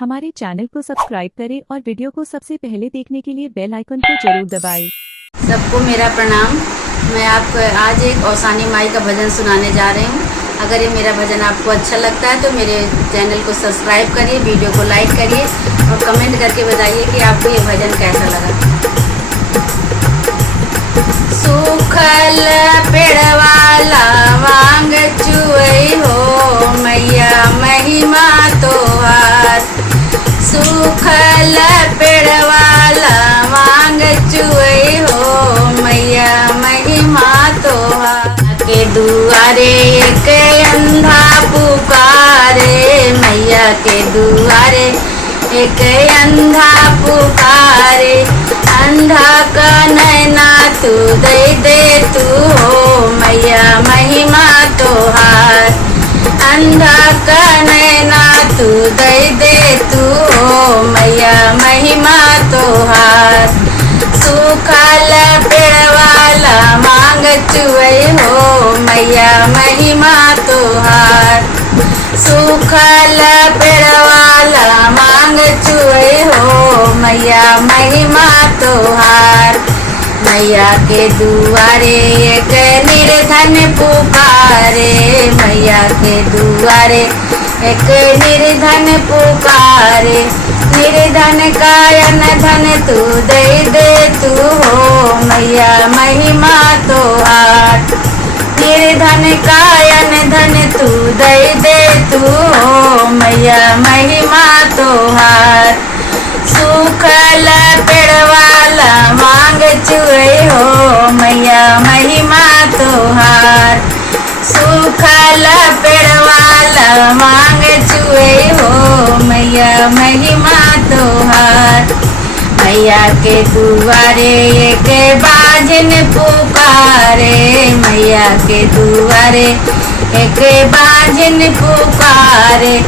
हमारे चैनल को सब्सक्राइब करें और वीडियो को सबसे पहले देखने के लिए बेल आइकन को जरूर दबाएं। सबको मेरा प्रणाम। मैं आपको आज एक औसानी माई का भजन सुनाने जा रही हूँ। अगर ये मेरा भजन आपको अच्छा लगता है तो मेरे चैनल को सब्सक्राइब करिए, वीडियो को लाइक करिए और कमेंट करके बताइए कि आपको ये भजन कैसा लगा। सूखल पेड़वाला वांग चुई हो मैया महिमा तोहार। सूखल पेड़वाला वांग चुई हो मैया महिमा तोहार। के दुआरे एक अंधा पुकारे मैया के दुआरे एक अंधा पुकारे। अंधा का नैना तू दे तू हो मैया महिमा तोहार। अंधा का नैना तू दे तू हो मैया महिमा तोहार। सूखल पेड़वाला मांग चुई हो मैया महिमा तोहार। सूखल पेड़वाला मांग चुई हो मैया महिमा तोहार। मैया के दुआरे एक निर्धन पुकारे मैया के दुआरे एक निर्धन पुकारे। निर्धन कायन धन तू दे तू हो मैया महिमा तोहार। निर्धन कायन धन तू दे तू हो मैया महिमा तोहार। सूखल पेड़वाला मांग चुई हो मैया महिमा तोहार। सूखल पेड़वाला मांग चुई हो मैया महिमा तोहार। मैया के दुआरे एक बाजन पुकारे मैया के दुआरे एक बाजन पुकारे।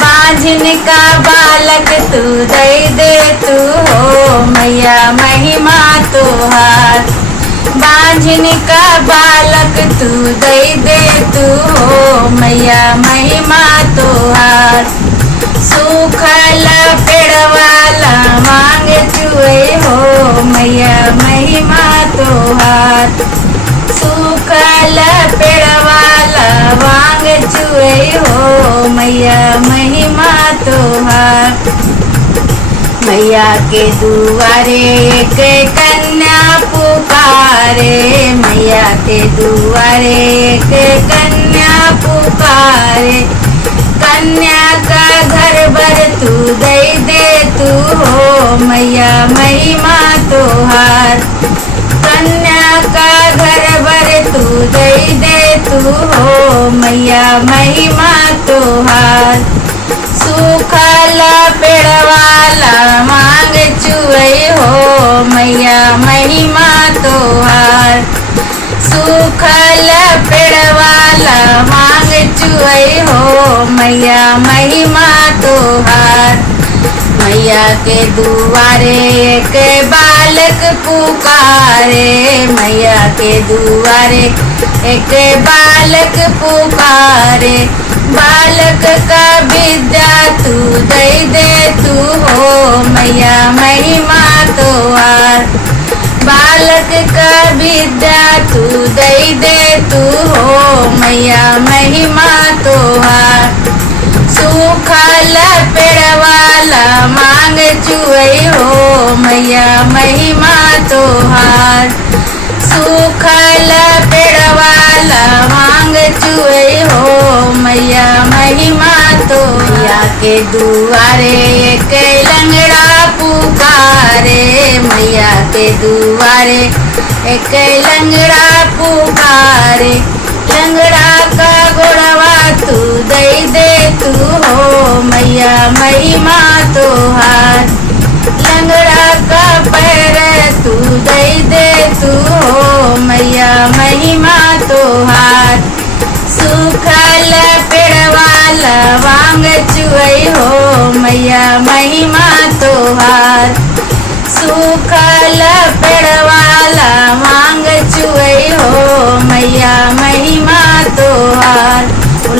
बाजन का बालक तू दे तू हो मैया महिमा तोहार। बाजन का बालक तू दे तू हो मैया महिमा तोहार। सूखल पेड़वाला मांग चुई हो मैया महिमा तोहार। सूखल पेड़वाला मांग चुई हो मैया महिमा तोहार। मैया के दुआरे एक कन्या पुकारे मैया के दुआरे एक कन्या पुकारे। कन्या का घर भर तू दे तू हो मैया महिमा तोहार। कन्या का घर भर तू दे तू हो मैया महिमा तोहार। सूखल पेड़वाला मांग चुई हो मैया महिमा तोहार। सूखल पेड़वाला मांग चुई हो मैया महिमा तोहार। मैया के दुआरे एक बालक पुकारे मैया के दुआरे एक बालक पुकारे। बालक का विद्या तू दे तू हो मैया महिमा तोहार। बालक का विद्या तू दे तू हो मैया महिमा तोहार। सूखल पेड़वाला मांग चुई हो मैया महिमा तोहार। सूखल पेड़वाला मांग चुई हो मैया महिमा तोहार। के दुआरे एक लंगड़ा पुकारे मैया के दुआरे एक लंगड़ा पुकारे। लंगड़ा का गोड़वा तू दे तू हो मैया महिमा तोहार। लंगड़ा का पैर तू दे तू हो मैया महिमा तोहार। सूखल पेड़वाला वांग चुई हो मैया महिमा तोहार। सूखल पेड़वाला मांग चुई हो मैया महिमा तोहार।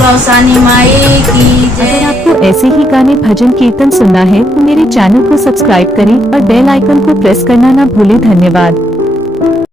बोलो औसानी माई की अगर जय। आपको ऐसे ही गाने भजन कीर्तन सुनना है तो मेरे चैनल को सब्सक्राइब करें और बेल आइकन को प्रेस करना ना भूलें। धन्यवाद।